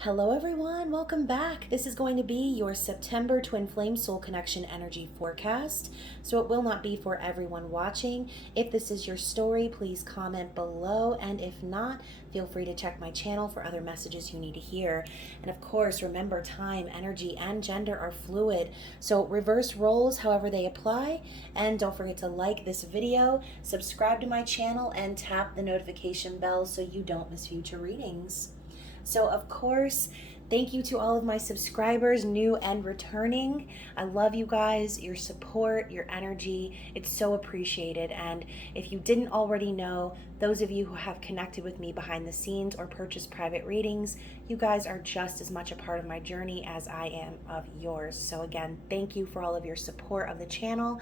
Hello everyone, welcome back. This is going to be your September Twin Flame Soul Connection Energy Forecast. So it will not be for everyone watching. If this is your story, please comment below. And if not, feel free to check my channel for other messages you need to hear. And of course, remember time, energy, and gender are fluid. So reverse roles however they apply. And don't forget to like this video, subscribe to my channel, and tap the notification bell so you don't miss future readings. So of course, thank you to all of my subscribers, new and returning. I love you guys, your support, your energy. It's so appreciated. And if you didn't already know, those of you who have connected with me behind the scenes or purchased private readings, you guys are just as much a part of my journey as I am of yours. So again, thank you for all of your support of the channel.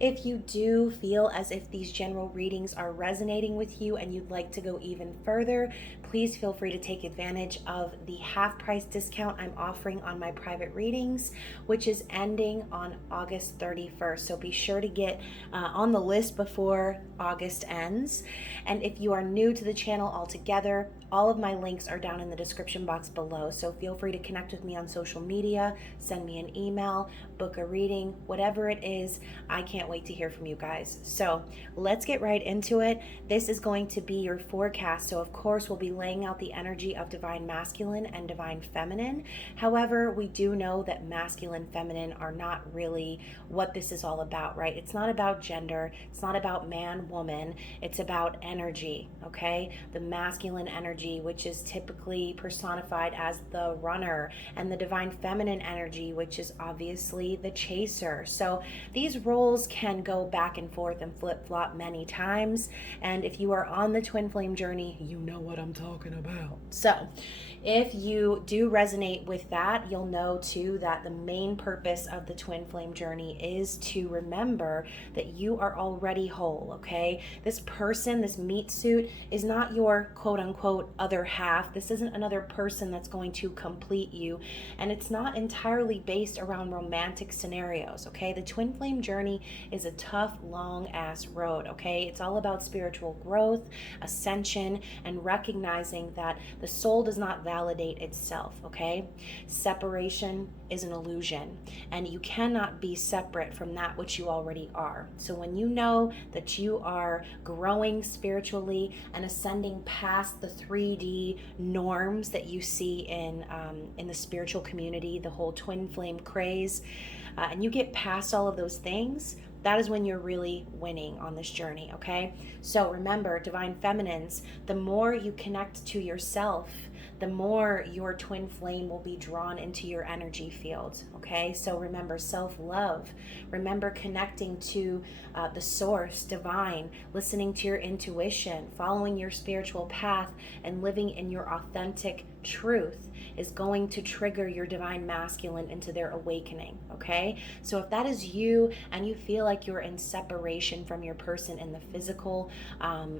If you do feel as if these general readings are resonating with you and you'd like to go even further, please feel free to take advantage of the half price discount I'm offering on my private readings, which is ending on August 31st. So be sure to get on the list before August ends. And if you are new to the channel altogether, all of my links are down in the description box below. So feel free to connect with me on social media, send me an email, book a reading, whatever it is. I can't wait to hear from you guys. So let's get right into it. This is going to be your forecast. So of course, we'll be laying out the energy of divine masculine and divine feminine. However, we do know that masculine, feminine are not really what this is all about, right? It's not about gender. It's not about man, woman. It's about energy, okay? The masculine energy, which is typically personified as the runner, and the divine feminine energy, which is obviously the chaser. So these roles can go back and forth and flip-flop many times. And if you are on the twin flame journey, you know what I'm talking about. So if you do resonate with that, you'll know too that the main purpose of the twin flame journey is to remember that you are already whole, okay? This person, this meat suit, is not your quote unquote other half. This isn't another person that's going to complete you. And it's not entirely based around romantic scenarios, okay? The twin flame journey is a tough, long ass road, okay? It's all about spiritual growth, ascension, and recognizing that the soul does not validate itself, okay? Separation is an illusion, and you cannot be separate from that which you already are. So when you know that you are growing spiritually and ascending past the 3D norms that you see in the spiritual community, the whole twin flame craze, and you get past all of those things, that is when you're really winning on this journey, okay? So remember, divine feminines, the more you connect to yourself, the more your twin flame will be drawn into your energy field, okay? So remember self-love. Remember connecting to the source, divine, listening to your intuition, following your spiritual path, and living in your authentic truth is going to trigger your divine masculine into their awakening, okay? So if that is you and you feel like you're in separation from your person in the physical,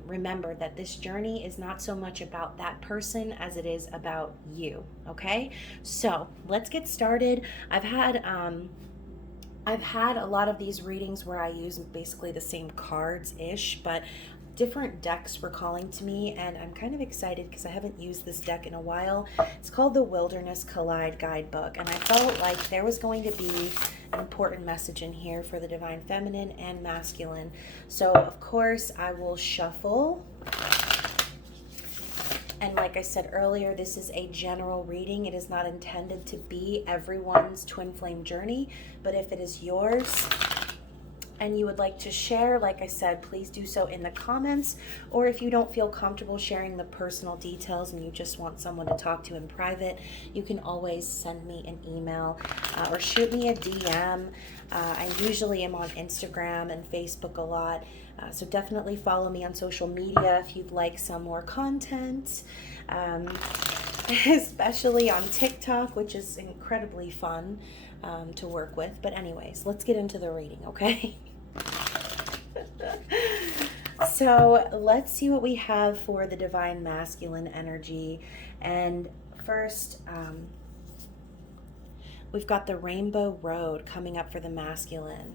remember that this journey is not so much about that person as it is about you, okay? So let's get started. I've had a lot of these readings where I use basically the same cards-ish, but different decks were calling to me, and I'm kind of excited because I haven't used this deck in a while. It's called the Wilderness Collide Guidebook, and I felt like there was going to be an important message in here for the divine feminine and masculine. So of course I will shuffle. And like I said earlier, this is a general reading. It is not intended to be everyone's twin flame journey, but if it is yours and you would like to share, like I said, please do so in the comments. Or if you don't feel comfortable sharing the personal details and you just want someone to talk to in private, you can always send me an email or shoot me a DM. I usually am on Instagram and Facebook a lot. So definitely follow me on social media if you'd like some more content, especially on TikTok, which is incredibly fun to work with. But anyways, let's get into the reading, okay? So let's see what we have for the divine masculine energy. And first, we've got the Rainbow Road coming up for the masculine.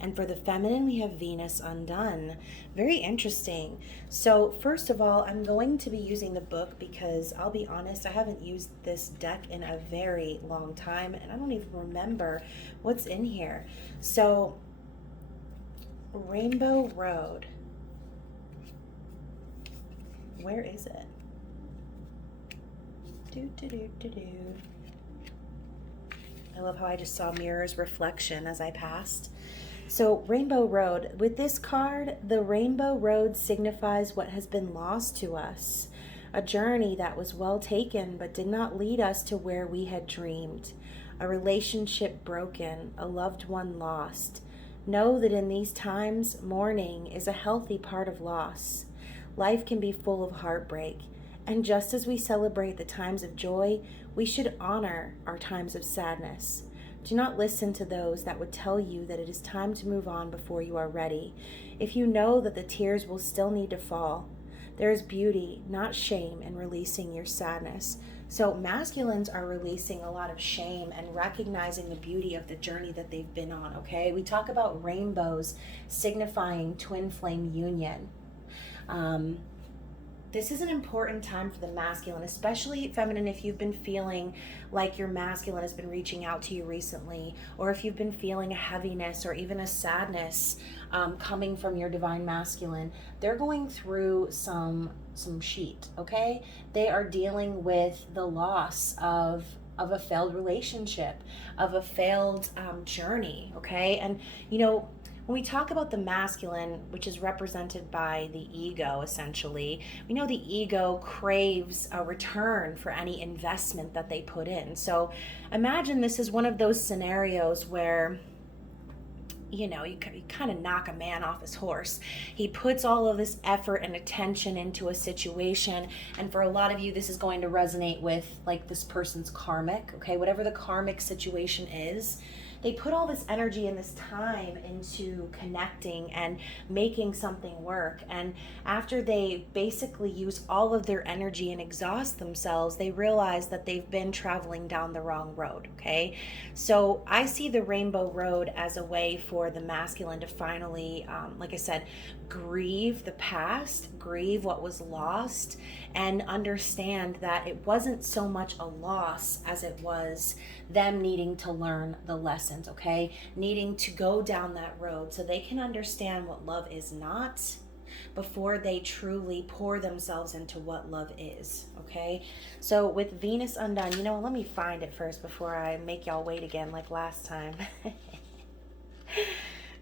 And for the feminine, we have Venus undone. Very interesting. So first of all, I'm going to be using the book because I'll be honest, I haven't used this deck in a very long time and I don't even remember what's in here. So Rainbow Road. Where is it? I love how I just saw Mirror's reflection as I passed. So Rainbow Road, with this card, the Rainbow Road signifies what has been lost to us, a journey that was well taken but did not lead us to where we had dreamed, a relationship broken, a loved one lost. Know that in these times, mourning is a healthy part of loss. Life can be full of heartbreak, and just as we celebrate the times of joy, we should honor our times of sadness. Do not listen to those that would tell you that it is time to move on before you are ready. If you know that the tears will still need to fall, there is beauty, not shame, in releasing your sadness. So masculines are releasing a lot of shame and recognizing the beauty of the journey that they've been on, okay? We talk about rainbows signifying twin flame union. This is an important time for the masculine, especially feminine, if you've been feeling like your masculine has been reaching out to you recently, or if you've been feeling a heaviness or even a sadness coming from your divine masculine. They're going through some sheet, okay? They are dealing with the loss of a failed relationship, of a failed journey, okay? And you know, when we talk about the masculine, which is represented by the ego, essentially, we know the ego craves a return for any investment that they put in. So imagine this is one of those scenarios where, you know, you kind of knock a man off his horse. He puts all of this effort and attention into a situation, and for a lot of you, this is going to resonate with like this person's karmic, okay? Whatever the karmic situation is, they put all this energy and this time into connecting and making something work. And after they basically use all of their energy and exhaust themselves, they realize that they've been traveling down the wrong road, okay? So I see the Rainbow Road as a way for the masculine to finally, like I said, grieve the past, grieve what was lost, and understand that it wasn't so much a loss as it was them needing to learn the lessons, okay? Needing to go down that road so they can understand what love is not before they truly pour themselves into what love is, okay? So with Venus undone, you know, let me find it first before I make y'all wait again like last time.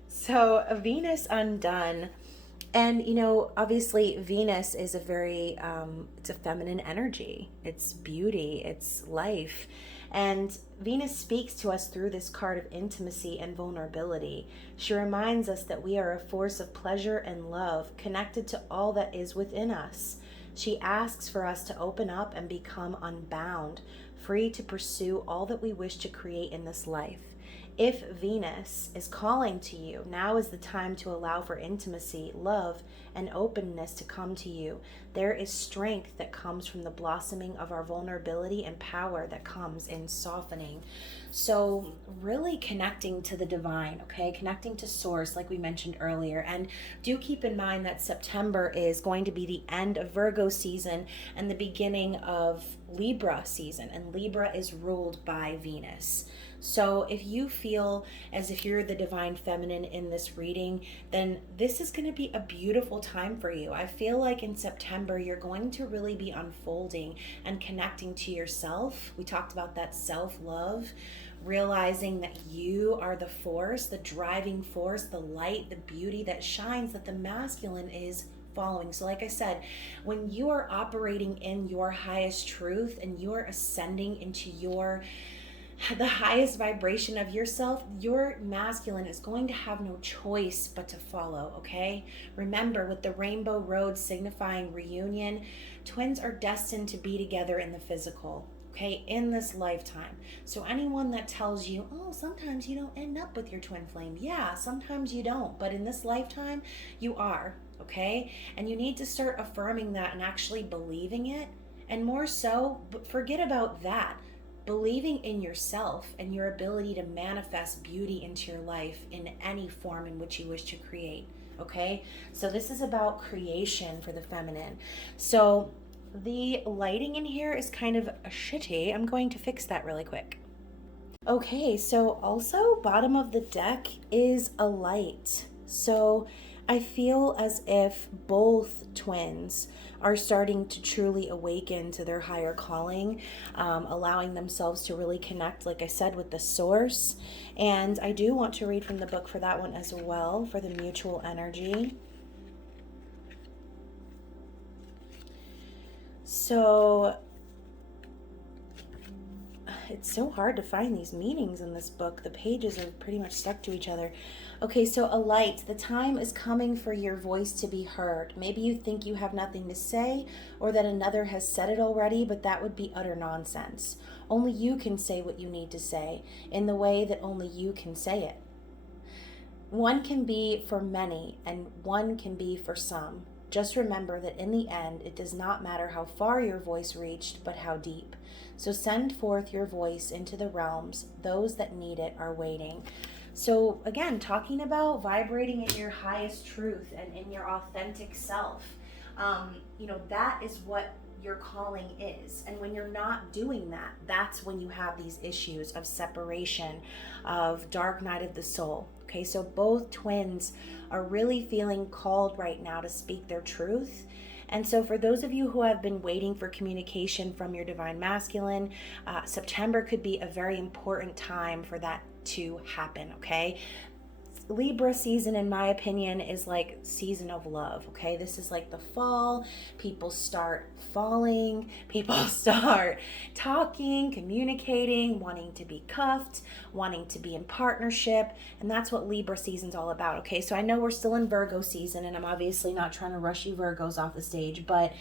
So Venus undone. And, you know, obviously Venus is a very, it's a feminine energy. It's beauty, it's life. And Venus speaks to us through this card of intimacy and vulnerability. She reminds us that we are a force of pleasure and love connected to all that is within us. She asks for us to open up and become unbound, free to pursue all that we wish to create in this life. If Venus is calling to you, now is the time to allow for intimacy, love, and openness to come to you. There is strength that comes from the blossoming of our vulnerability and power that comes in softening. So really connecting to the divine, okay? Connecting to source, like we mentioned earlier. And do keep in mind that September is going to be the end of Virgo season and the beginning of Libra season. And Libra is ruled by Venus. So if you feel as if you're the divine feminine in this reading, then this is going to be a beautiful time for you. I feel like in September, you're going to really be unfolding and connecting to yourself. We talked about that self-love, realizing that you are the force, the driving force, the light, the beauty that shines, that the masculine is following. So like I said, when you are operating in your highest truth and you're ascending into the highest vibration of yourself, your masculine is going to have no choice but to follow, okay? Remember, with the Rainbow Road signifying reunion, twins are destined to be together in the physical, okay, in this lifetime. So anyone that tells you, oh, sometimes you don't end up with your twin flame, yeah, sometimes you don't, but in this lifetime, you are, okay? And you need to start affirming that and actually believing it. And more so, but forget about that. believing in yourself and your ability to manifest beauty into your life in any form in which you wish to create. Okay, so this is about creation for the feminine. So the lighting in here is kind of shitty. I'm going to fix that really quick. Okay, so also bottom of the deck is a light. So I feel as if both twins are starting to truly awaken to their higher calling, allowing themselves to really connect, like I said, with the source. And I do want to read from the book for that one as well, for the mutual energy. So it's so hard to find these meanings in this book. The pages are pretty much stuck to each other. Okay, so a light. The time is coming for your voice to be heard. Maybe you think you have nothing to say, or that another has said it already, but that would be utter nonsense. Only you can say what you need to say in the way that only you can say it. One can be for many, and one can be for some. Just remember that in the end, it does not matter how far your voice reached, but how deep. So send forth your voice into the realms. Those that need it are waiting. So again, talking about vibrating in your highest truth and in your authentic self. That is what your calling is. And when you're not doing that, that's when you have these issues of separation, of dark night of the soul. Okay, so both twins are really feeling called right now to speak their truth. And so for those of you who have been waiting for communication from your divine masculine, September could be a very important time for that to happen, okay? Libra season, in my opinion, is like season of love, okay? This is like the fall. People start falling. People start talking, communicating, wanting to be cuffed, wanting to be in partnership. And that's what Libra season's all about, okay? So I know we're still in Virgo season, and I'm obviously not trying to rush you Virgos off the stage, but,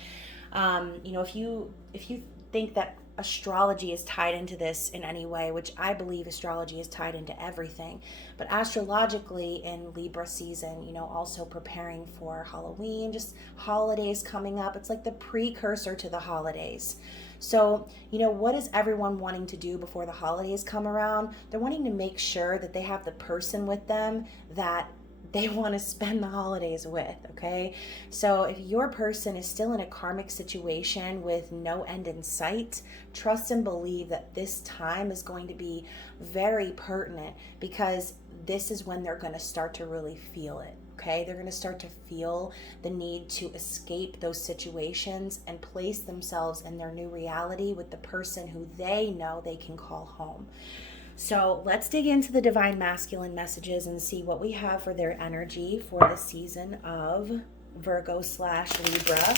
if you think that astrology is tied into this in any way, which I believe astrology is tied into everything, but astrologically in Libra season, also preparing for Halloween, just holidays coming up. It's like the precursor to the holidays. So, what is everyone wanting to do before the holidays come around? They're wanting to make sure that they have the person with them that they want to spend the holidays with, okay? So if your person is still in a karmic situation with no end in sight, trust and believe that this time is going to be very pertinent, because this is when they're going to start to really feel it, okay? They're going to start to feel the need to escape those situations and place themselves in their new reality with the person who they know they can call home. So let's dig into the divine masculine messages and see what we have for their energy for the season of Virgo/Libra,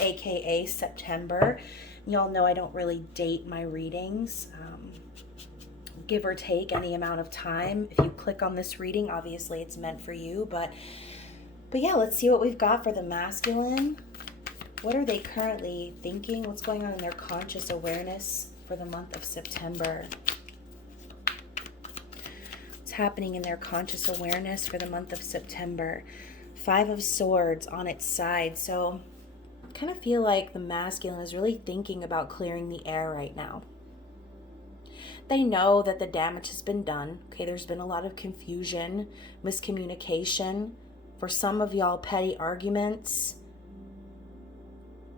aka September. Y'all know I don't really date my readings, give or take any amount of time. If you click on this reading, obviously it's meant for you, but yeah, let's see what we've got for the masculine. What are they currently thinking? What's going on in their conscious awareness for the month of September? Happening in their conscious awareness for the month of September. 5 of Swords on its side. So I kind of feel like the masculine is really thinking about clearing the air right now. They know that the damage has been done. Okay, there's been a lot of confusion, miscommunication, for some of y'all petty arguments,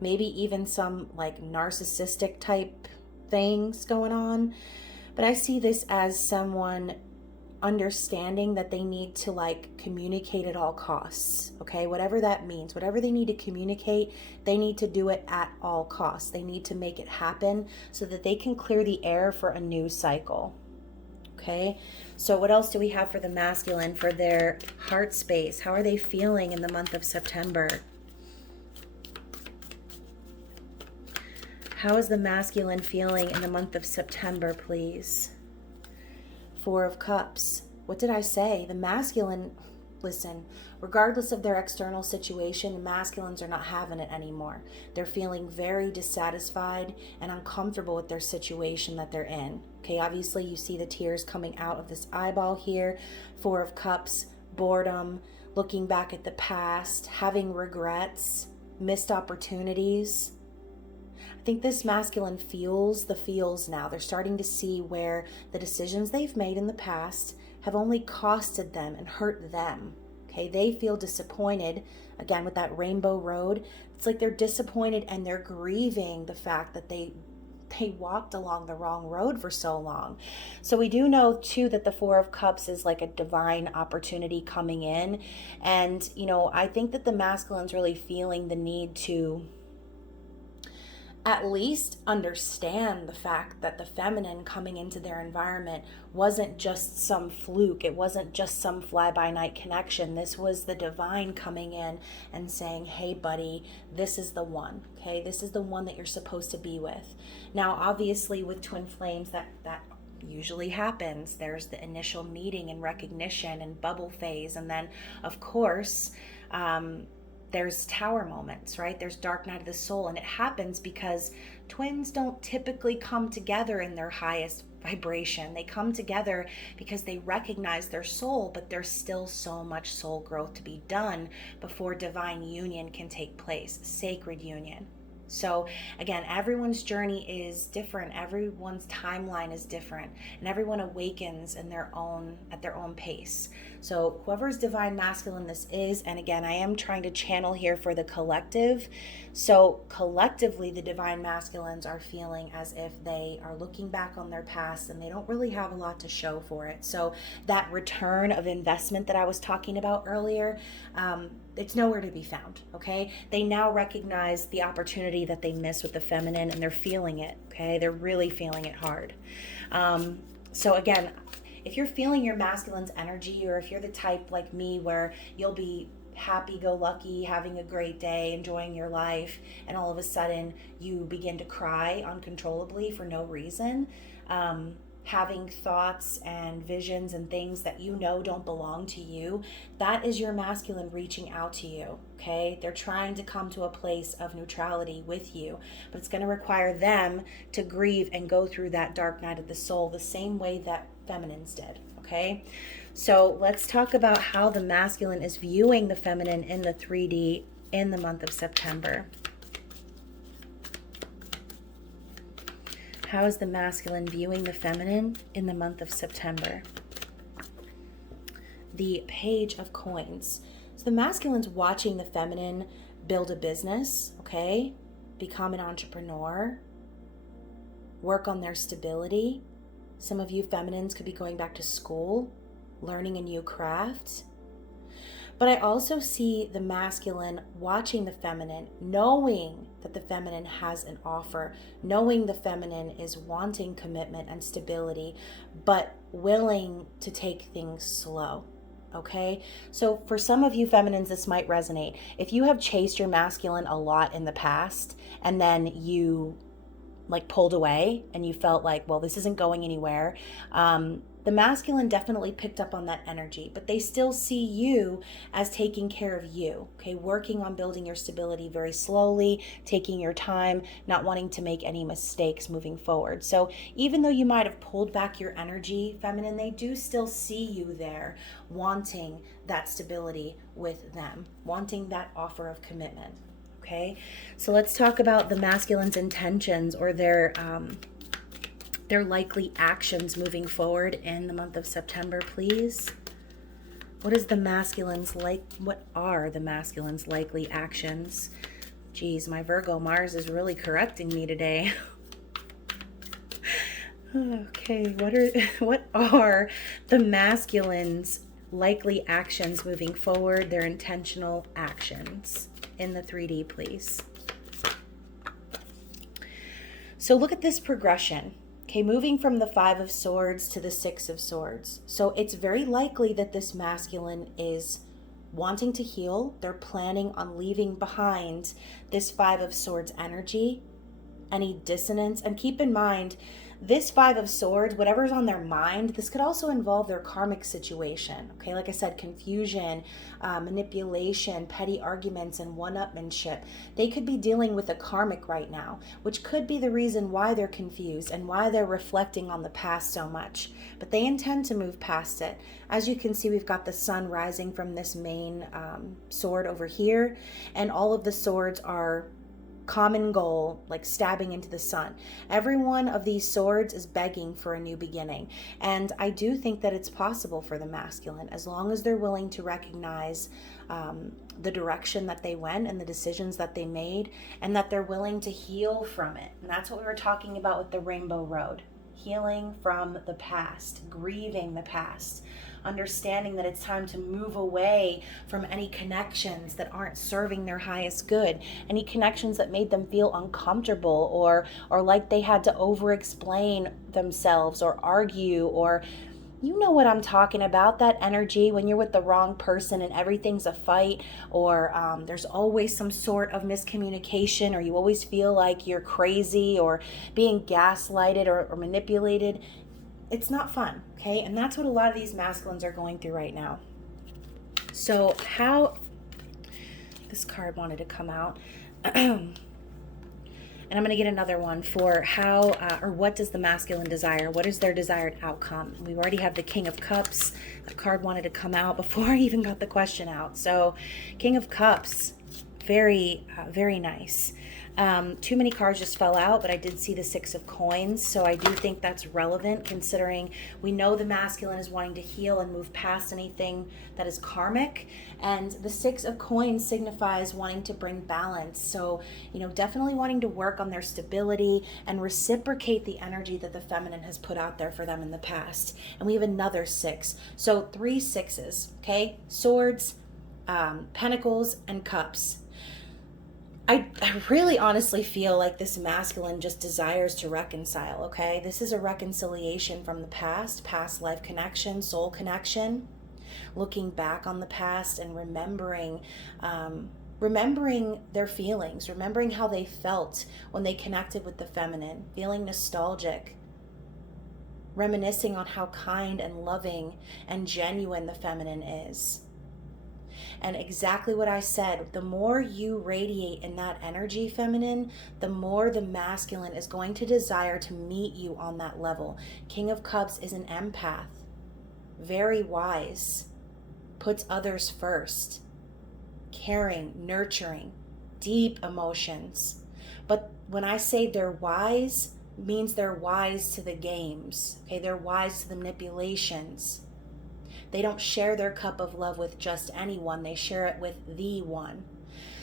maybe even some like narcissistic type things going on. But I see this as someone understanding that they need to communicate at all costs, okay? Whatever that means, whatever they need to communicate, they need to do it at all costs. They need to make it happen so that they can clear the air for a new cycle, okay? So what else do we have for the masculine for their heart space? How are they feeling in the month of September? How is the masculine feeling in the month of September, please? 4 of Cups. What did I say? The masculine, listen, regardless of their external situation, masculines are not having it anymore. They're feeling very dissatisfied and uncomfortable with their situation that they're in. Okay, obviously you see the tears coming out of this eyeball here. 4 of Cups, boredom, looking back at the past, having regrets, missed opportunities. think this masculine feels the feels now. They're starting to see where the decisions they've made in the past have only costed them and hurt them. Okay, they feel disappointed. Again, with that rainbow road, it's like they're disappointed and they're grieving the fact that they walked along the wrong road for so long. So we do know too that the Four of Cups is like a divine opportunity coming in. And, I think that the masculine's really feeling the need to at least understand the fact that the feminine coming into their environment wasn't just some fluke. It wasn't just some fly-by-night connection. This was the divine coming in and saying, hey, buddy, this is the one. Okay, this is the one that you're supposed to be with. Now, obviously, with twin flames, that usually happens. There's the initial meeting and recognition and bubble phase. And then, of course, there's tower moments, right? There's dark night of the soul. And it happens because twins don't typically come together in their highest vibration. They come together because they recognize their soul, but there's still so much soul growth to be done before divine union can take place, sacred union. So again, everyone's journey is different. Everyone's timeline is different, and everyone awakens at their own pace. So whoever's divine masculine this is, and again, I am trying to channel here for the collective. So collectively, the divine masculines are feeling as if they are looking back on their past and they don't really have a lot to show for it. So that return of investment that I was talking about earlier, it's nowhere to be found, okay? They now recognize the opportunity that they missed with the feminine, and they're feeling it, okay? They're really feeling it hard. So again, if you're feeling your masculine's energy, or if you're the type like me where you'll be happy-go-lucky, having a great day, enjoying your life, and all of a sudden you begin to cry uncontrollably for no reason, having thoughts and visions and things that don't belong to you, that is your masculine reaching out to you, okay? They're trying to come to a place of neutrality with you, but it's going to require them to grieve and go through that dark night of the soul the same way that feminines did, okay? So let's talk about how the masculine is viewing the feminine in the 3D in the month of September. How is the masculine viewing the feminine in the month of September? The Page of Coins. So the masculine's watching the feminine build a business, okay? Become an entrepreneur. Work on their stability. Some of you feminines could be going back to school, learning a new craft. But I also see the masculine watching the feminine, knowing that the feminine has an offer, knowing the feminine is wanting commitment and stability, but willing to take things slow. Okay? So for some of you feminines, this might resonate. If you have chased your masculine a lot in the past, and then you pulled away and you felt like, well, this isn't going anywhere, the masculine definitely picked up on that energy, but they still see you as taking care of you, okay? Working on building your stability very slowly, taking your time, not wanting to make any mistakes moving forward. So even though you might have pulled back your energy, feminine, they do still see you there, wanting that stability with them, wanting that offer of commitment, okay? So let's talk about the masculine's intentions, or their likely actions moving forward in the month of September, please. What are the masculine's likely actions? Geez, my Virgo Mars is really correcting me today. Okay, what are the masculine's likely actions moving forward, their intentional actions in the 3D, please? So look at this progression. Okay, moving from the 5 of Swords to the 6 of Swords. So it's very likely that this masculine is wanting to heal. They're planning on leaving behind this 5 of Swords energy, any dissonance. And keep in mind, this 5 of Swords, whatever's on their mind, this could also involve their karmic situation. Okay, like I said, confusion, manipulation, petty arguments, and one-upmanship. They could be dealing with a karmic right now, which could be the reason why they're confused and why they're reflecting on the past so much. But they intend to move past it. As you can see, we've got the sun rising from this main sword over here, and all of the swords are common goal, like stabbing into the sun. Every one of these swords is begging for a new beginning. And I do think that it's possible for the masculine, as long as they're willing to recognize the direction that they went and the decisions that they made, and that they're willing to heal from it. And that's what we were talking about with the Rainbow Road. Healing from the past, grieving the past, understanding that it's time to move away from any connections that aren't serving their highest good, any connections that made them feel uncomfortable or like they had to over-explain themselves or argue, or you know what I'm talking about, that energy when you're with the wrong person and everything's a fight, or there's always some sort of miscommunication, or you always feel like you're crazy or being gaslighted or manipulated. It's not fun, okay? And that's what a lot of these masculines are going through right now. So how, this card wanted to come out. And I'm going to get another one for how, or what does the masculine desire? What is their desired outcome? We already have the King of Cups. The card wanted to come out before I even got the question out. So King of Cups, very, very nice. Too many cards just fell out, but I did see the Six of Coins, so I do think that's relevant, considering we know the masculine is wanting to heal and move past anything that is karmic, and the Six of Coins signifies wanting to bring balance. So, you know, definitely wanting to work on their stability and reciprocate the energy that the feminine has put out there for them in the past. And we have another six, so 3 sixes, okay? Swords, Pentacles, and Cups. I really honestly feel like this masculine just desires to reconcile, okay? This is a reconciliation from the past life connection, soul connection, looking back on the past and remembering their feelings, remembering how they felt when they connected with the feminine, feeling nostalgic, reminiscing on how kind and loving and genuine the feminine is. And exactly what I said, the more you radiate in that energy, feminine, the more the masculine is going to desire to meet you on that level. King of Cups is an empath, very wise, puts others first, caring, nurturing, deep emotions. But when I say they're wise, it means they're wise to the games, okay? They're wise to the manipulations. They don't share their cup of love with just anyone. They share it with the one.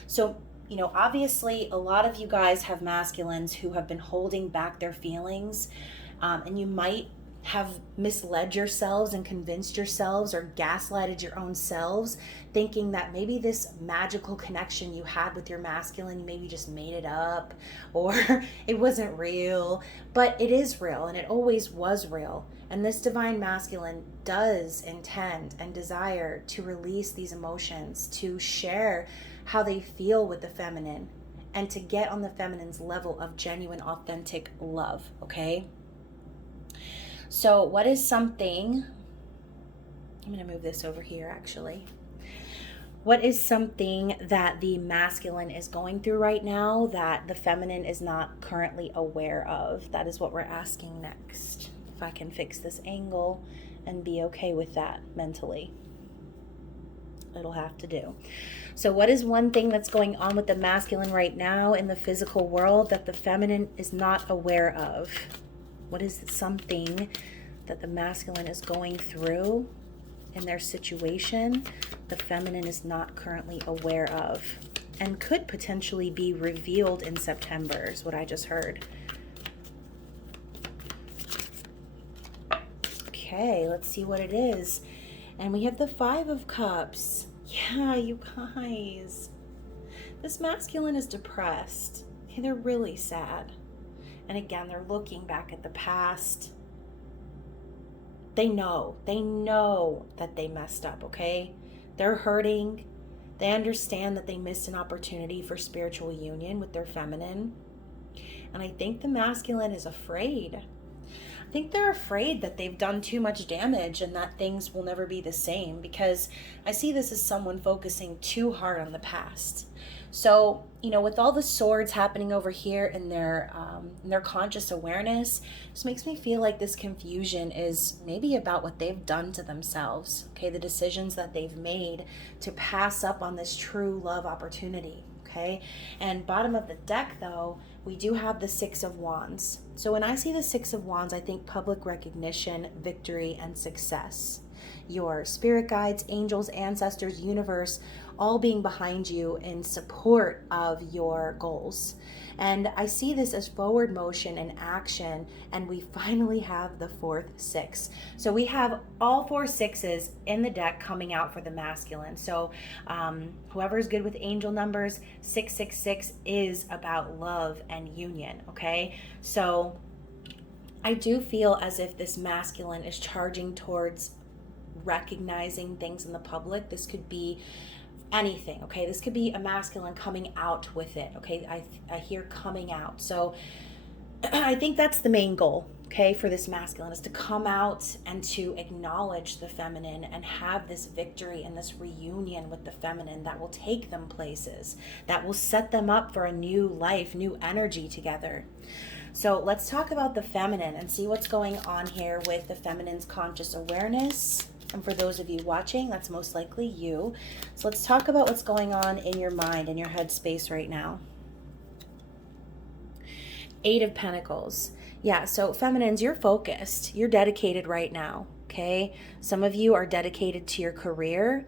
So, you know, obviously a lot of you guys have masculines who have been holding back their feelings, and you might have misled yourselves and convinced yourselves or gaslighted your own selves, thinking that maybe this magical connection you had with your masculine, you maybe just made it up, or it wasn't real. But it is real, and it always was real. And this divine masculine does intend and desire to release these emotions, to share how they feel with the feminine, and to get on the feminine's level of genuine, authentic love, okay? So what is something, I'm going to move this over here actually. What is something that the masculine is going through right now that the feminine is not currently aware of? That is what we're asking next. If I can fix this angle and be okay with that mentally. It'll have to do. So what is one thing that's going on with the masculine right now in the physical world that the feminine is not aware of? What is something that the masculine is going through in their situation the feminine is not currently aware of and could potentially be revealed in September, is what I just heard. Okay, let's see what it is. And we have the Five of Cups. Yeah, you guys. This masculine is depressed. Okay, they're really sad. And again, they're looking back at the past. They know that they messed up, okay? They're hurting. They understand that they missed an opportunity for spiritual union with their feminine. And I think the masculine is afraid. I think they're afraid that they've done too much damage and that things will never be the same, because I see this as someone focusing too hard on the past. So, you know, with all the swords happening over here in their conscious awareness, this makes me feel like this confusion is maybe about what they've done to themselves, okay? The decisions that they've made to pass up on this true love opportunity, okay? And bottom of the deck, though, we do have the Six of Wands. So when I see the Six of Wands, I think public recognition, victory, and success. Your spirit guides, angels, ancestors, universe, all being behind you in support of your goals. And I see this as forward motion and action, and we finally have the fourth six. So we have all four sixes in the deck coming out for the masculine. So whoever's good with angel numbers, 666 is about love and union, okay? So I do feel as if this masculine is charging towards recognizing things in the public. This could be anything, okay? This could be a masculine coming out with it, okay? I hear coming out. So I think that's the main goal, okay, for this masculine, is to come out and to acknowledge the feminine and have this victory and this reunion with the feminine that will take them places, that will set them up for a new life, new energy together. So let's talk about the feminine and see what's going on here with the feminine's conscious awareness. And for those of you watching, that's most likely you. So let's talk about what's going on in your mind, in your head space right now. Eight of Pentacles. Yeah, so feminines, you're focused. You're dedicated right now, okay? Some of you are dedicated to your career,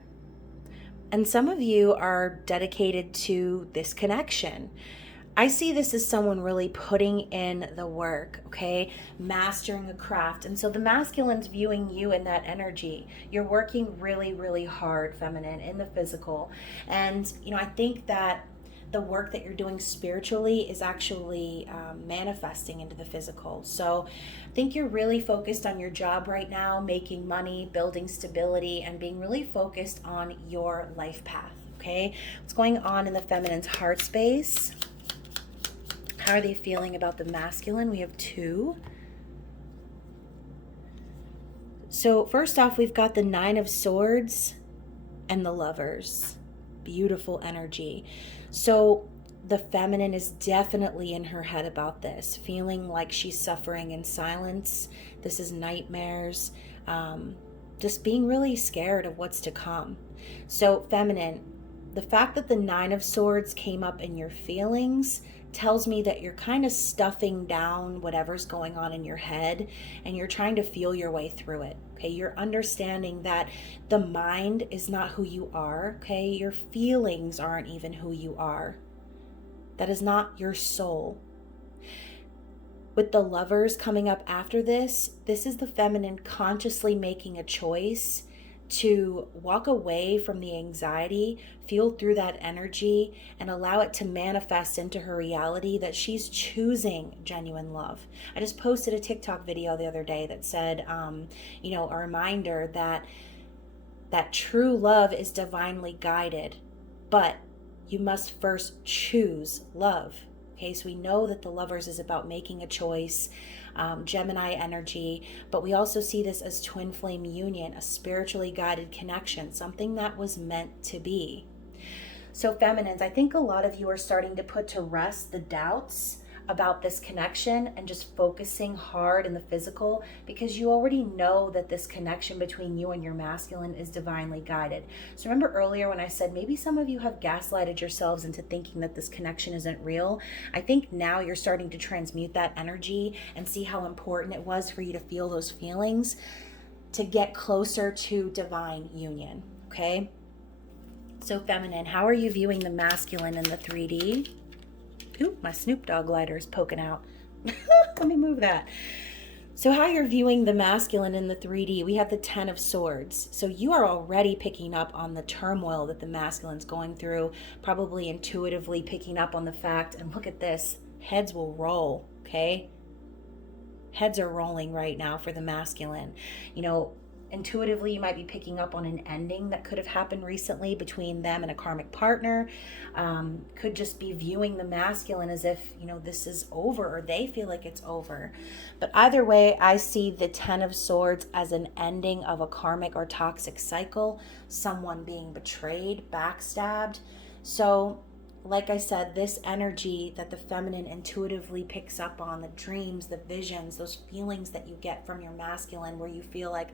and some of you are dedicated to this connection. I see this as someone really putting in the work, okay? Mastering a craft. And so the masculine's viewing you in that energy. You're working really, really hard, feminine, in the physical. And, you know, I think that the work that you're doing spiritually is actually manifesting into the physical. So I think you're really focused on your job right now, making money, building stability, and being really focused on your life path, okay? What's going on in the feminine's heart space? How are they feeling about the masculine? We have two. So first off, we've got the Nine of Swords and the Lovers. Beautiful energy. So the feminine is definitely in her head about this, feeling like she's suffering in silence. This is nightmares, just being really scared of what's to come. So feminine, the fact that the Nine of Swords came up in your feelings tells me that you're kind of stuffing down whatever's going on in your head and you're trying to feel your way through it. Okay, you're understanding that the mind is not who you are. Okay, your feelings aren't even who you are. That is not your soul. With the Lovers coming up after this is the feminine consciously making a choice to walk away from the anxiety, feel through that energy, and allow it to manifest into her reality that she's choosing genuine love. I just posted a TikTok video the other day that said, a reminder that true love is divinely guided, but you must first choose love. Okay, so we know that the Lovers is about making a choice, Gemini energy, but we also see this as twin flame union, a spiritually guided connection, something that was meant to be. So feminines, I think a lot of you are starting to put to rest the doubts about this connection and just focusing hard in the physical, because you already know that this connection between you and your masculine is divinely guided. So remember earlier when I said maybe some of you have gaslighted yourselves into thinking that this connection isn't real? I think now you're starting to transmute that energy and see how important it was for you to feel those feelings to get closer to divine union, okay? So feminine, how are you viewing the masculine in the 3D? Ooh, my Snoop Dogg lighter is poking out. Let me move that. So how you're viewing the masculine in the 3D, we have the 10 of Swords. So you are already picking up on the turmoil that the masculine's going through, probably intuitively picking up on the fact, and look at this, heads will roll, okay? Heads are rolling right now for the masculine. You know, intuitively, you might be picking up on an ending that could have happened recently between them and a karmic partner. Could just be viewing the masculine as if, this is over, or they feel like it's over. But either way, I see the 10 of Swords as an ending of a karmic or toxic cycle, someone being betrayed, backstabbed. So like I said, this energy that the feminine intuitively picks up on, the dreams, the visions, those feelings that you get from your masculine where you feel like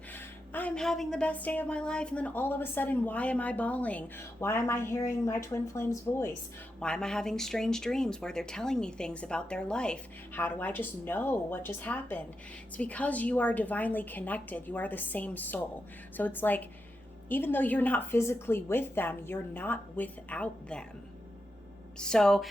I'm having the best day of my life. And then all of a sudden, why am I bawling? Why am I hearing my twin flame's voice? Why am I having strange dreams where they're telling me things about their life? How do I just know what just happened? It's because you are divinely connected. You are the same soul. So it's like, even though you're not physically with them, you're not without them. So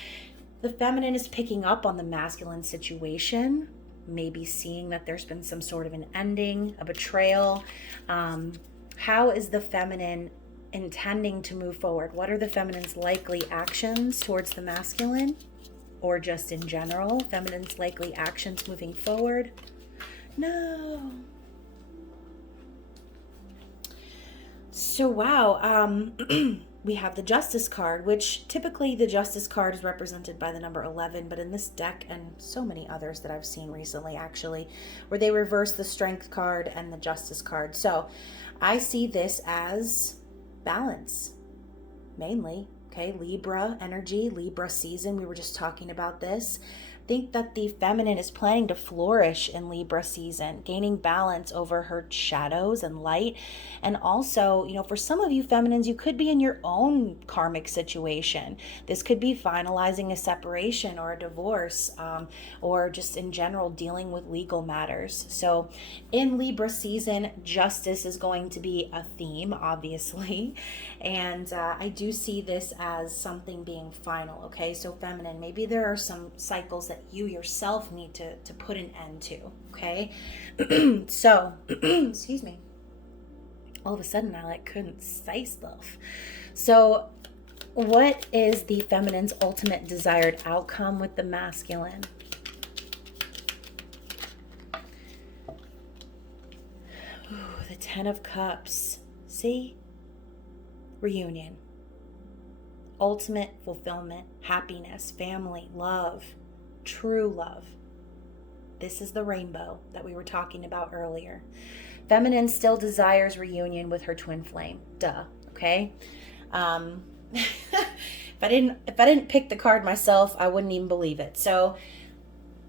the feminine is picking up on the masculine situation, maybe seeing that there's been some sort of an ending, a betrayal. How is the feminine intending to move forward? What are the feminine's likely actions towards the masculine, or just in general, feminine's likely actions moving forward? No. So wow, we have the Justice card, which typically the Justice card is represented by the number 11, but in this deck and so many others that I've seen recently actually, where they reverse the Strength card and the Justice card. So I see this as balance, mainly. Okay, Libra energy, Libra season. We were just talking about this. Think that the feminine is planning to flourish in Libra season, gaining balance over her shadows and light. And also, for some of you feminines, you could be in your own karmic situation. This could be finalizing a separation or a divorce, or just in general dealing with legal matters. So in Libra season, justice is going to be a theme, obviously. And I do see this as something being final. Okay, so feminine, maybe there are some cycles that you yourself need to put an end to. Okay. So excuse me, all of a sudden I couldn't say stuff. So what is the feminine's ultimate desired outcome with the masculine? Ooh, the 10 of Cups. See? Reunion. Ultimate fulfillment, happiness, family, love, true love. This is the rainbow that we were talking about earlier. Feminine still desires reunion with her twin flame. Duh. Okay. If I didn't pick the card myself, I wouldn't even believe it. So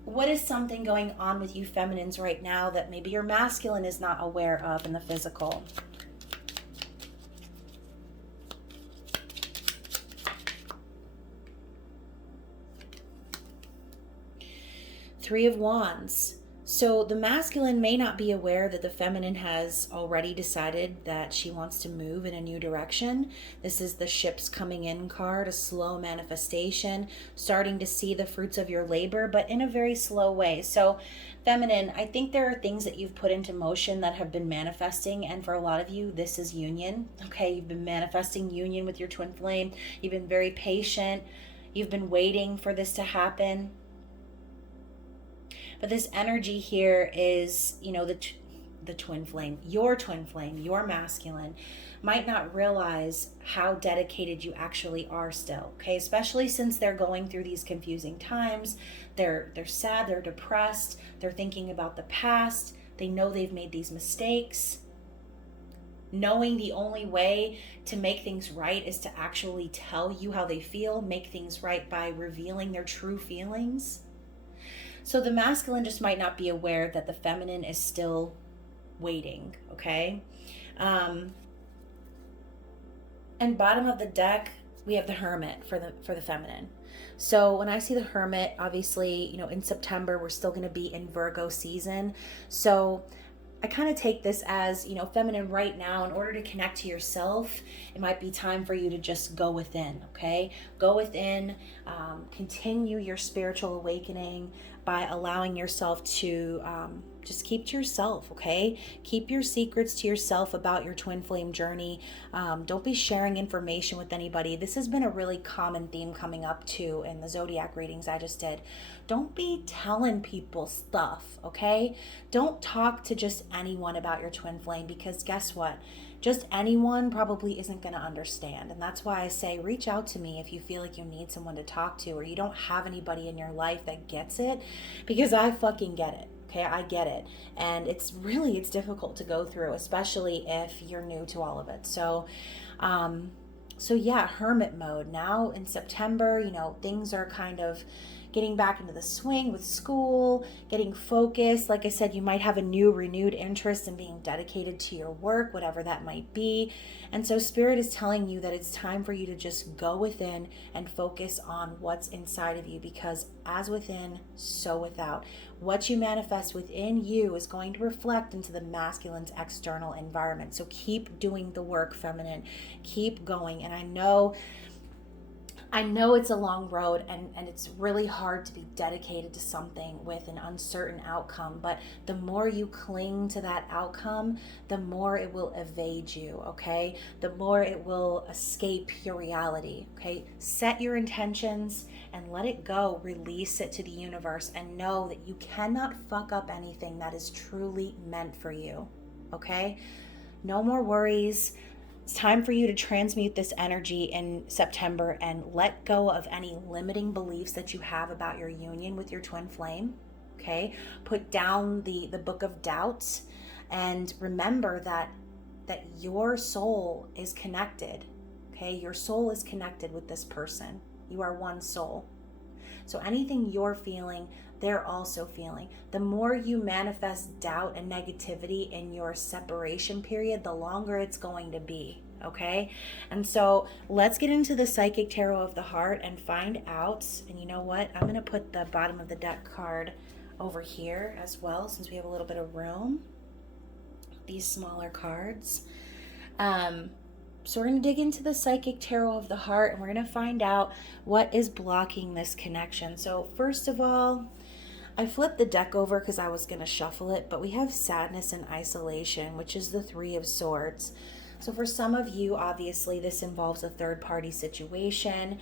what is something going on with you feminines right now that maybe your masculine is not aware of in the physical? Three of Wands. So the masculine may not be aware that the feminine has already decided that she wants to move in a new direction. This is the ships coming in card, a slow manifestation, starting to see the fruits of your labor, but in a very slow way. So feminine, I think there are things that you've put into motion that have been manifesting, and for a lot of you, this is union. Okay, you've been manifesting union with your twin flame. You've been very patient. You've been waiting for this to happen. But this energy here is, the twin flame, your masculine, might not realize how dedicated you actually are still, okay? Especially since they're going through these confusing times. They're sad, they're depressed, they're thinking about the past. They know they've made these mistakes. Knowing the only way to make things right is to actually tell you how they feel, make things right by revealing their true feelings. So the masculine just might not be aware that the feminine is still waiting, okay? And bottom of the deck, we have the Hermit for the feminine. So when I see the Hermit, obviously, in September, we're still going to be in Virgo season. So I kind of take this as, feminine right now, in order to connect to yourself, it might be time for you to just go within, okay? Go within, continue your spiritual awakening by allowing yourself to just keep to yourself, okay? Keep your secrets to yourself about your twin flame journey. Don't be sharing information with anybody. This has been a really common theme coming up too in the zodiac readings I just did. Don't be telling people stuff, okay? Don't talk to just anyone about your twin flame, because guess what? Just anyone probably isn't going to understand. And that's why I say reach out to me if you feel like you need someone to talk to, or you don't have anybody in your life that gets it, because I fucking get it. Okay, I get it. And it's difficult to go through, especially if you're new to all of it. So yeah, Hermit mode. Now in September, things are kind of getting back into the swing with school, getting focused. Like I said, you might have a new renewed interest in being dedicated to your work, whatever that might be. And so Spirit is telling you that it's time for you to just go within and focus on what's inside of you, because as within, so without. What you manifest within you is going to reflect into the masculine's external environment. So keep doing the work, feminine. Keep going. And I know it's a long road, and it's really hard to be dedicated to something with an uncertain outcome. But the more you cling to that outcome, the more it will evade you, okay? The more it will escape your reality, okay? Set your intentions and let it go. Release it to the universe and know that you cannot fuck up anything that is truly meant for you, okay? No more worries. It's time for you to transmute this energy in September and let go of any limiting beliefs that you have about your union with your twin flame, okay? Put down the book of doubts and remember that your soul is connected, okay? Your soul is connected with this person. You are one soul. So anything you're feeling, they're also feeling. The more you manifest doubt and negativity in your separation period, the longer it's going to be, okay? And so let's get into the Psychic Tarot of the Heart and find out. And you know what? I'm going to put the bottom of the deck card over here as well, since we have a little bit of room. These smaller cards. So we're going to dig into the Psychic Tarot of the Heart, and we're going to find out what is blocking this connection. So first of all, I flipped the deck over because I was going to shuffle it, but we have sadness and isolation, which is the Three of Swords. So for some of you, obviously, this involves a third-party situation,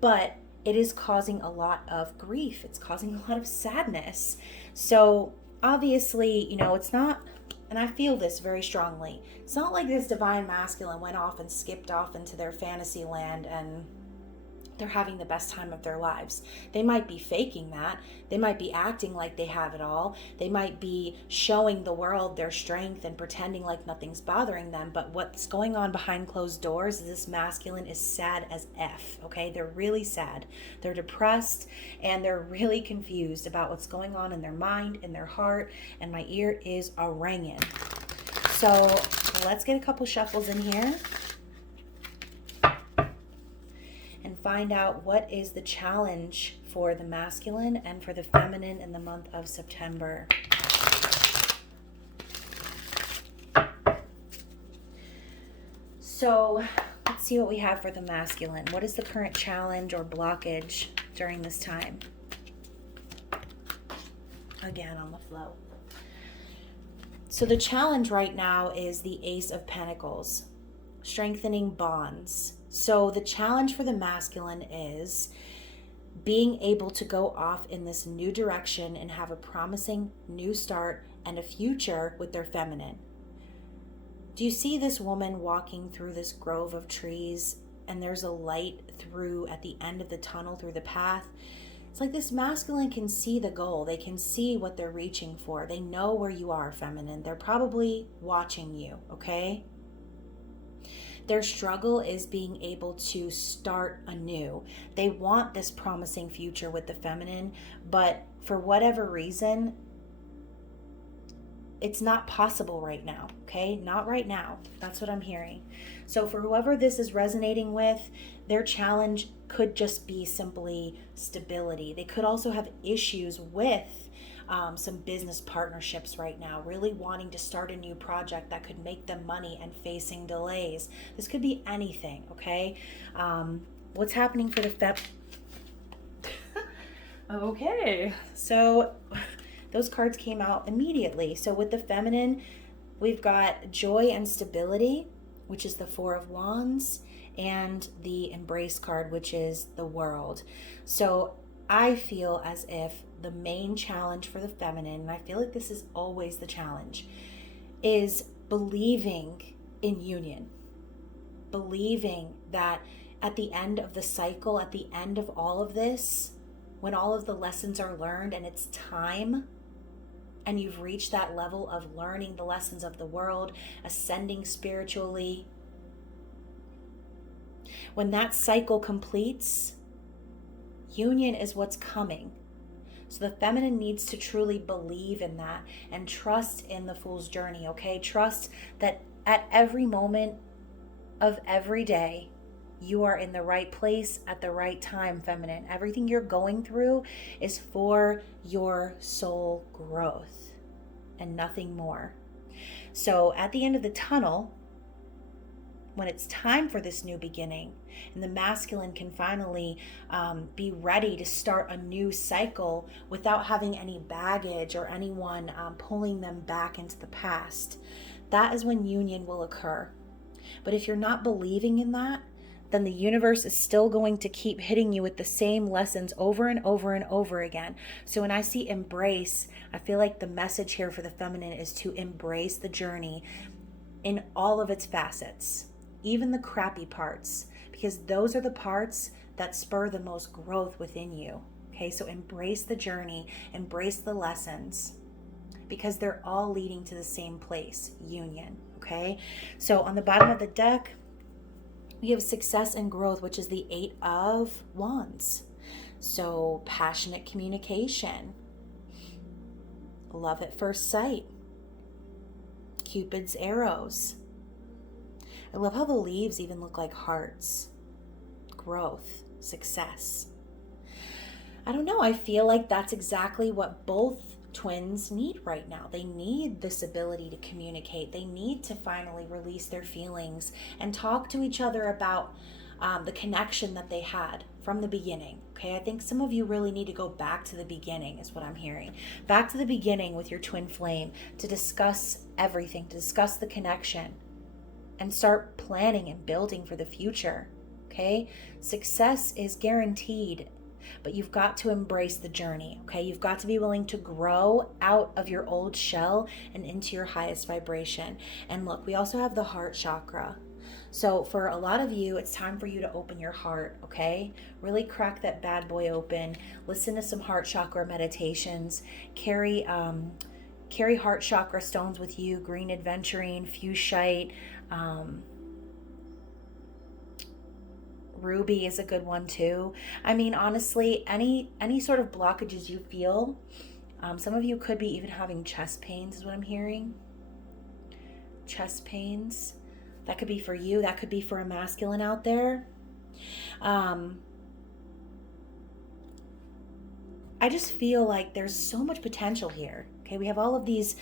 but it is causing a lot of grief. It's causing a lot of sadness. So obviously, it's not... And I feel this very strongly. It's not like this divine masculine went off and skipped off into their fantasy land and they're having the best time of their lives. They might be faking that. They might be acting like they have it all. They might be showing the world their strength and pretending like nothing's bothering them. But what's going on behind closed doors is this masculine is sad as F, okay? They're really sad. They're depressed and they're really confused about what's going on in their mind, in their heart, and my ear is a-ringing. So let's get a couple shuffles in here and find out what is the challenge for the masculine and for the feminine in the month of September. So let's see what we have for the masculine. What is the current challenge or blockage during this time? Again, on the flow. So the challenge right now is the Ace of Pentacles, strengthening bonds. So the challenge for the masculine is being able to go off in this new direction and have a promising new start and a future with their feminine. Do you see this woman walking through this grove of trees and there's a light through at the end of the tunnel through the path? It's like this masculine can see the goal. They can see what they're reaching for. They know where you are, feminine. They're probably watching you, okay? Their struggle is being able to start anew. They want this promising future with the feminine, but for whatever reason, it's not possible right now, okay? Not right now. That's what I'm hearing. So for whoever this is resonating with, their challenge could just be simply stability. They could also have issues with some business partnerships right now, really wanting to start a new project that could make them money and facing delays. This could be anything, okay? What's happening for the Okay, so those cards came out immediately. So with the feminine, we've got joy and stability, which is the Four of Wands, and the Embrace card, which is the World. So I feel as if the main challenge for the feminine, and I feel like this is always the challenge, is believing in union. Believing that at the end of the cycle, at the end of all of this, when all of the lessons are learned and it's time, and you've reached that level of learning the lessons of the world, ascending spiritually, when that cycle completes, Union is what's coming. So the feminine needs to truly believe in that and trust in the Fool's journey, okay? Trust that at every moment of every day, you are in the right place at the right time, feminine. Everything you're going through is for your soul growth and nothing more. So at the end of the tunnel, when it's time for this new beginning and the masculine can finally be ready to start a new cycle without having any baggage or anyone pulling them back into the past, that is when union will occur. But if you're not believing in that, then the universe is still going to keep hitting you with the same lessons over and over and over again. So when I see embrace, I feel like the message here for the feminine is to embrace the journey in all of its facets, even the crappy parts, because those are the parts that spur the most growth within you. Okay, so embrace the journey, embrace the lessons, because they're all leading to the same place, union. Okay, so on the bottom of the deck, we have success and growth, which is the 8 of Wands. So passionate communication, love at first sight, Cupid's arrows. I love how the leaves even look like hearts. Growth, success. I don't know, I feel like that's exactly what both twins need right now. They need this ability to communicate. They need to finally release their feelings and talk to each other about the connection that they had from the beginning. Okay, I think some of you really need to go back to the beginning is what I'm hearing. Back to the beginning with your twin flame to discuss everything, to discuss the connection and start planning and building for the future. Okay, success is guaranteed, but you've got to embrace the journey, okay? You've got to be willing to grow out of your old shell and into your highest vibration. And look, we also have the heart chakra. So for a lot of you, it's time for you to open your heart, okay? Really crack that bad boy open. Listen to some heart chakra meditations. Carry heart chakra stones with you, green aventurine, fuchsite, ruby is a good one too. I mean, honestly, any sort of blockages you feel, some of you could be even having chest pains is what I'm hearing. Chest pains. That could be for you. That could be for a masculine out there. I just feel like there's so much potential here. Okay, we have all of these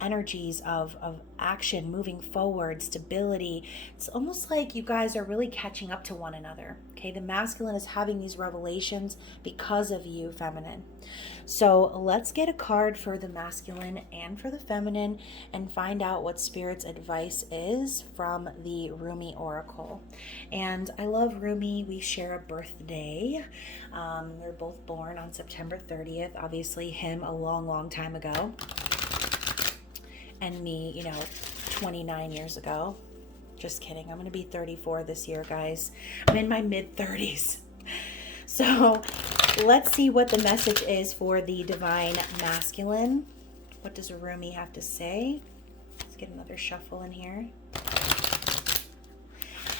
energies of action, moving forward, stability. It's almost like you guys are really catching up to one another. Okay, the masculine is having these revelations because of you, feminine. So let's get a card for the masculine and for the feminine and find out what Spirit's advice is from the Rumi Oracle. And I love Rumi. We share a birthday. We're both born on September 30th. Obviously, him a long time ago. And me, 29 years ago. Just kidding. I'm going to be 34 this year, guys. I'm in my mid-30s. So let's see what the message is for the divine masculine. What does Rumi have to say? Let's get another shuffle in here.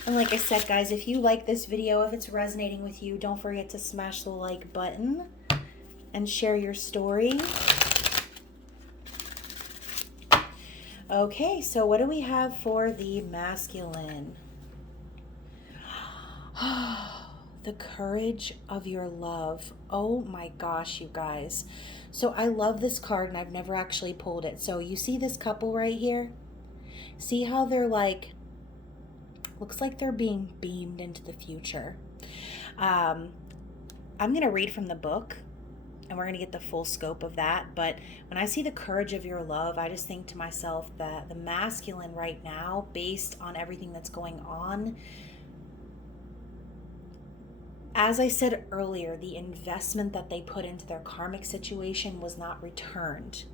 And like I said, guys, if you like this video, if it's resonating with you, don't forget to smash the like button and share your story. Okay, so what do we have for the masculine? The courage of your love. Oh my gosh, you guys. So I love this card and I've never actually pulled it. So you see this couple right here? See how they're like, looks like they're being beamed into the future. I'm going to read from the book. And we're going to get the full scope of that. But when I see the courage of your love, I just think to myself that the masculine right now, based on everything that's going on, as I said earlier, the investment that they put into their karmic situation was not returned.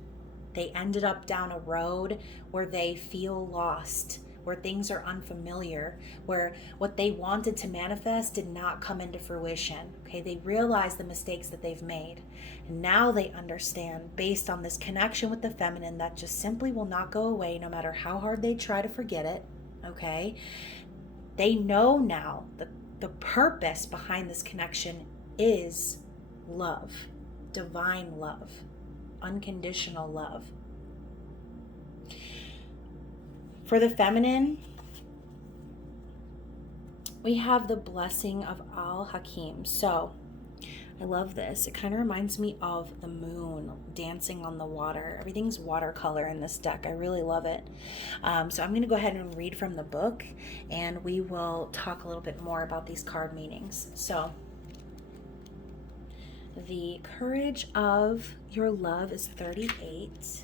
They ended up down a road where they feel lost, where things are unfamiliar, where what they wanted to manifest did not come into fruition. Okay, they realize the mistakes that they've made. And now they understand, based on this connection with the feminine that just simply will not go away no matter how hard they try to forget it. Okay, they know now the purpose behind this connection is love, divine love, unconditional love. For the feminine, we have the blessing of Al-Hakim. So I love this. It kind of reminds me of the moon dancing on the water. Everything's watercolor in this deck. I really love it. So I'm going to go ahead and read from the book, and we will talk a little bit more about these card meanings. So the courage of your love is 38.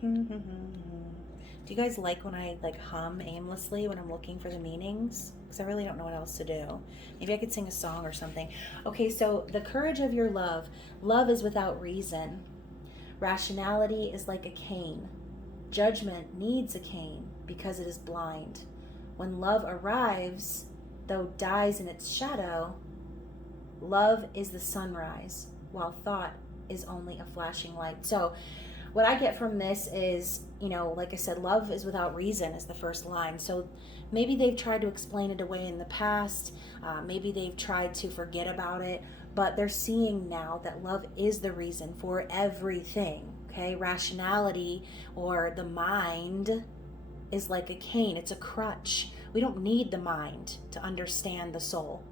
Do you guys like when I hum aimlessly when I'm looking for the meanings? Because I really don't know what else to do. Maybe I could sing a song or something. Okay, so the courage of your love. Love is without reason. Rationality is like a cane. Judgment needs a cane because it is blind. When love arrives, though dies in its shadow, love is the sunrise, while thought is only a flashing light. So what I get from this is, like I said, love is without reason is the first line. So maybe they've tried to explain it away in the past. Maybe they've tried to forget about it, but they're seeing now that love is the reason for everything. Okay, rationality or the mind is like a cane. It's a crutch. We don't need the mind to understand the soul.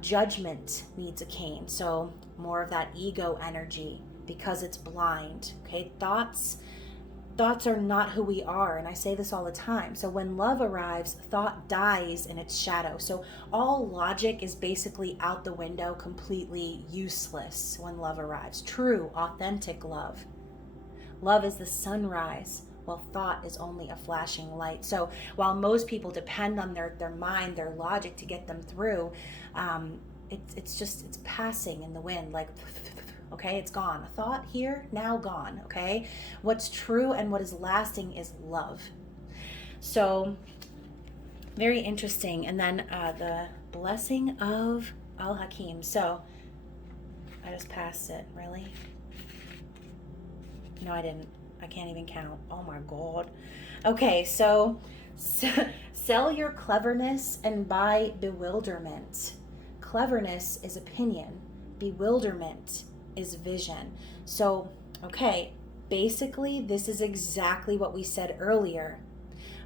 Judgment needs a cane. So more of that ego energy, because it's blind. Okay, thoughts are not who we are, and I say this all the time. So when love arrives, thought dies in its shadow. So all logic is basically out the window, completely useless when love arrives. True, authentic love. Love is the sunrise, while thought is only a flashing light. So while most people depend on their mind, their logic to get them through, it's passing in the wind, like, okay, it's gone. A thought here, now gone, okay? What's true and what is lasting is love. So very interesting. And then the blessing of Al-Hakim. So I just passed it, really? No, I didn't. I can't even count. Oh my God. Okay, so sell your cleverness and buy bewilderment. Cleverness is opinion. Bewilderment is vision. So, okay, basically this is exactly what we said earlier.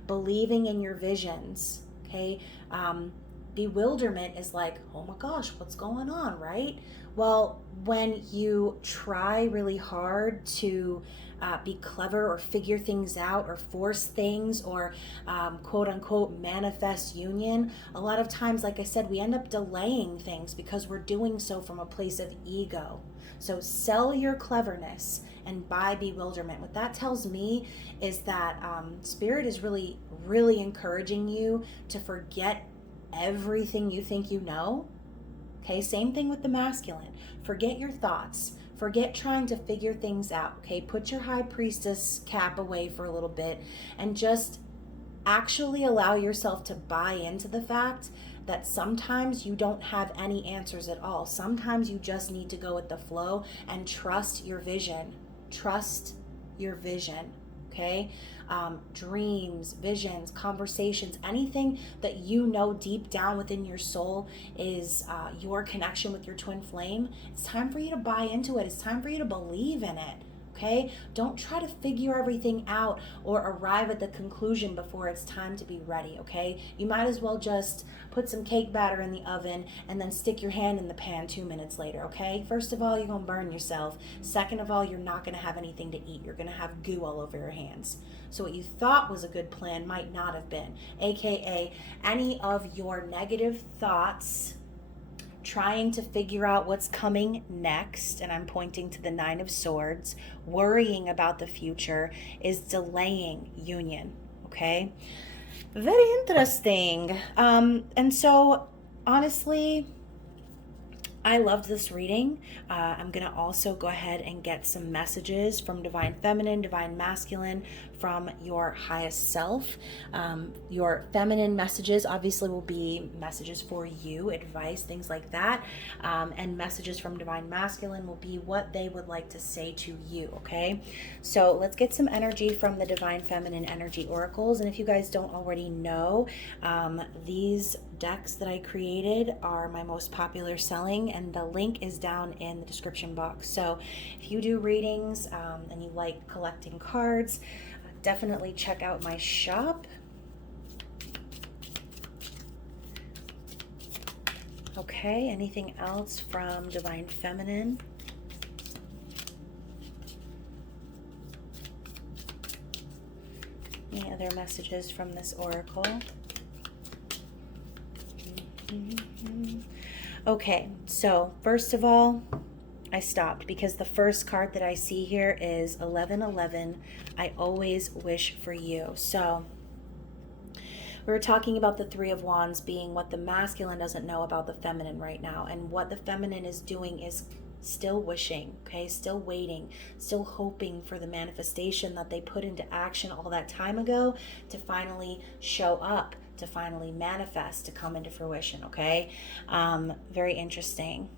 Believing in your visions, okay? Bewilderment is like, oh my gosh, what's going on, right? Well, when you try really hard to be clever or figure things out or force things or quote unquote manifest union, a lot of times, like I said, we end up delaying things because we're doing so from a place of ego. So sell your cleverness and buy bewilderment. What that tells me is that Spirit is really, really encouraging you to forget everything you think you know. Okay, same thing with the masculine. Forget your thoughts. Forget trying to figure things out. Okay, put your high priestess cap away for a little bit and just actually allow yourself to buy into the fact that sometimes you don't have any answers at all. Sometimes you just need to go with the flow and trust your vision. Trust your vision, okay? Dreams, visions, conversations, anything that you know deep down within your soul is your connection with your twin flame. It's time for you to buy into it. It's time for you to believe in it. Okay? Don't try to figure everything out or arrive at the conclusion before it's time to be ready, okay? You might as well just put some cake batter in the oven and then stick your hand in the pan 2 minutes later, okay? First of all, you're going to burn yourself. Second of all, you're not going to have anything to eat. You're going to have goo all over your hands. So what you thought was a good plan might not have been, aka any of your negative thoughts trying to figure out what's coming next, and I'm pointing to the 9 of Swords, worrying about the future is delaying union, okay? Very interesting. And so, honestly, I loved this reading. I'm going to also go ahead and get some messages from Divine Feminine, Divine Masculine, from your highest self. Your feminine messages obviously will be messages for you, advice, things like that. And messages from Divine Masculine will be what they would like to say to you, okay? So let's get some energy from the Divine Feminine Energy Oracles. And if you guys don't already know, these decks that I created are my most popular selling, and the link is down in the description box. So if you do readings and you like collecting cards, definitely check out my shop. Okay, anything else from Divine Feminine? Any other messages from this oracle? Okay, so first of all, I stopped because the first card that I see here is 1111. I always wish for you. So we were talking about the Three of Wands being what the masculine doesn't know about the feminine right now. And what the feminine is doing is still wishing, okay? Still waiting, still hoping for the manifestation that they put into action all that time ago to finally show up, to finally manifest, to come into fruition, okay? Very interesting.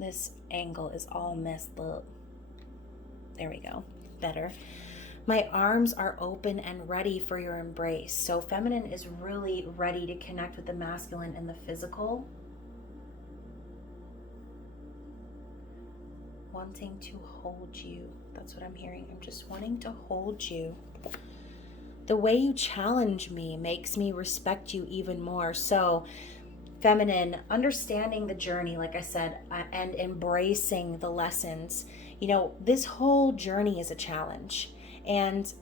This angle is all messed up. There we go. Better. My arms are open and ready for your embrace. So feminine is really ready to connect with the masculine in the physical. Wanting to hold you. That's what I'm hearing. I'm just wanting to hold you. The way you challenge me makes me respect you even more. So feminine, understanding the journey, like I said, and embracing the lessons. You know, this whole journey is a challenge. And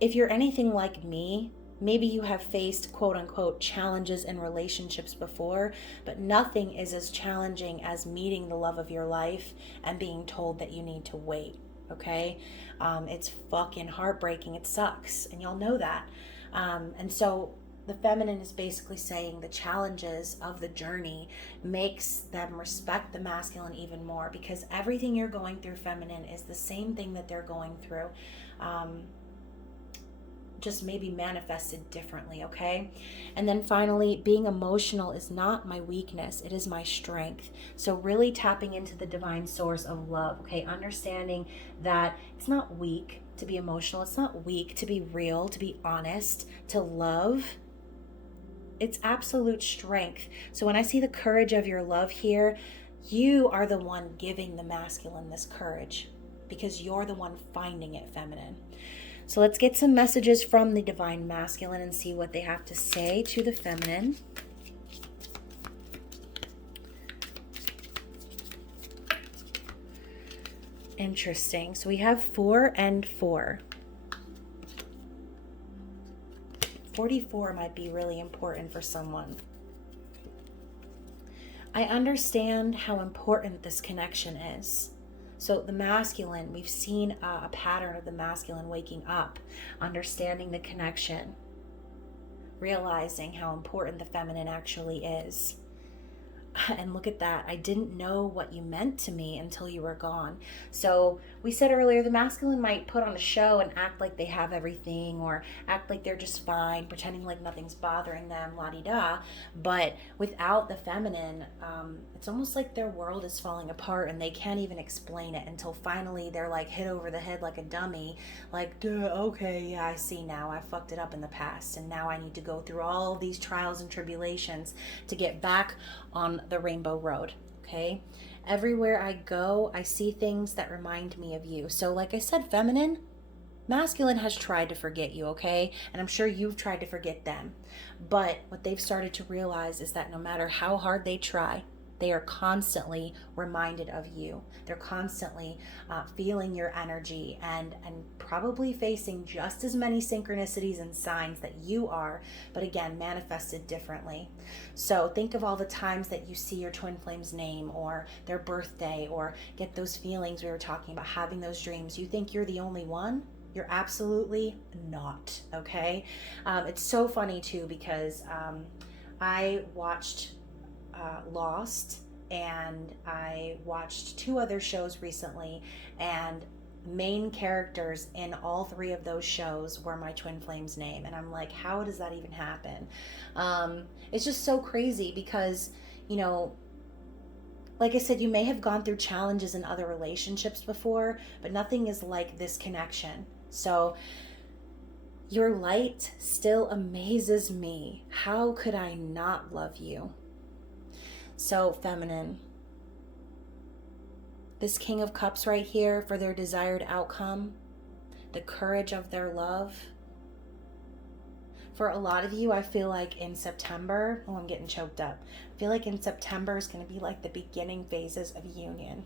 if you're anything like me, maybe you have faced quote unquote challenges in relationships before, but nothing is as challenging as meeting the love of your life and being told that you need to wait. Okay? It's fucking heartbreaking. It sucks. And y'all know that. And so the feminine is basically saying the challenges of the journey makes them respect the masculine even more, because everything you're going through, feminine, is the same thing that they're going through. Just maybe manifested differently, okay? And then finally, being emotional is not my weakness, it is my strength. So really tapping into the divine source of love, okay? Understanding that it's not weak to be emotional, it's not weak to be real, to be honest, to love. It's absolute strength. So when I see the courage of your love here, you are the one giving the masculine this courage, because you're the one finding it, feminine. So let's get some messages from the divine masculine and see what they have to say to the feminine. Interesting. So we have 4 and 4. 44 might be really important for someone. I understand how important this connection is. So the masculine, we've seen a pattern of the masculine waking up, understanding the connection, realizing how important the feminine actually is. And look at that. I didn't know what you meant to me until you were gone. So we said earlier, the masculine might put on a show and act like they have everything, or act like they're just fine, pretending like nothing's bothering them, la-di-da. But without the feminine, it's almost like their world is falling apart and they can't even explain it until finally they're like hit over the head like a dummy. Like, duh, okay, yeah, I see now. I fucked it up in the past, and now I need to go through all these trials and tribulations to get back on the rainbow road. Okay, everywhere I go, I see things that remind me of you. So like I said, feminine, masculine has tried to forget you, okay? And I'm sure you've tried to forget them. But what they've started to realize is that no matter how hard they try, they are constantly reminded of you. They're constantly feeling your energy and probably facing just as many synchronicities and signs that you are, but again, manifested differently. So think of all the times that you see your twin flame's name or their birthday, or get those feelings we were talking about, having those dreams. You think you're the only one? You're absolutely not, okay? It's so funny too, because I watched Lost, and I watched 2 other shows recently, and main characters in all 3 of those shows were my twin flames name, and I'm like, how does that even happen? It's just so crazy because, you know, like I said, you may have gone through challenges in other relationships before, but nothing is like this connection. So your light still amazes me. How could I not love you? So, feminine, this King of Cups right here for their desired outcome, the courage of their love. For a lot of you, I feel like in September, oh, I'm getting choked up. I feel like in September is going to be like the beginning phases of union.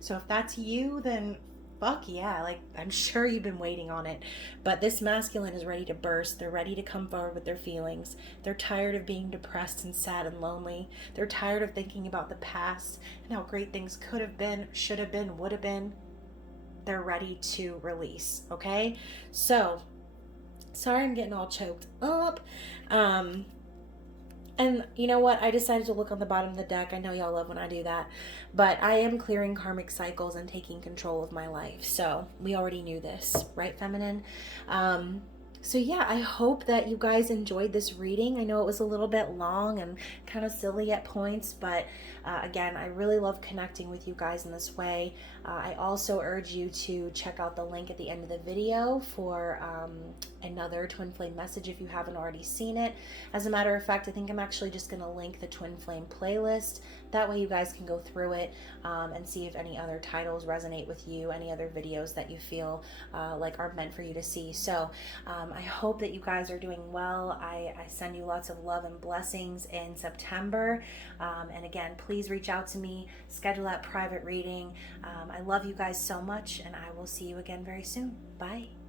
So if that's you, then fuck yeah, like I'm sure you've been waiting on it. But this masculine is ready to burst. They're ready to come forward with their feelings. They're tired of being depressed and sad and lonely. They're tired of thinking about the past and how great things could have been, should have been, would have been. They're ready to release, okay? So, sorry I'm getting all choked up. And you know what? I decided to look on the bottom of the deck. I know y'all love when I do that. But I am clearing karmic cycles and taking control of my life. So we already knew this, right, feminine? So yeah, I hope that you guys enjoyed this reading. I know it was a little bit long and kind of silly at points, but again, I really love connecting with you guys in this way. I also urge you to check out the link at the end of the video for another twin flame message if you haven't already seen it. As a matter of fact, I think I'm actually just going to link the twin flame playlist. That way you guys can go through it and see if any other titles resonate with you, any other videos that you feel like are meant for you to see. So I hope that you guys are doing well. I send you lots of love and blessings in September. And again, please reach out to me, schedule that private reading. I love you guys so much, and I will see you again very soon. Bye.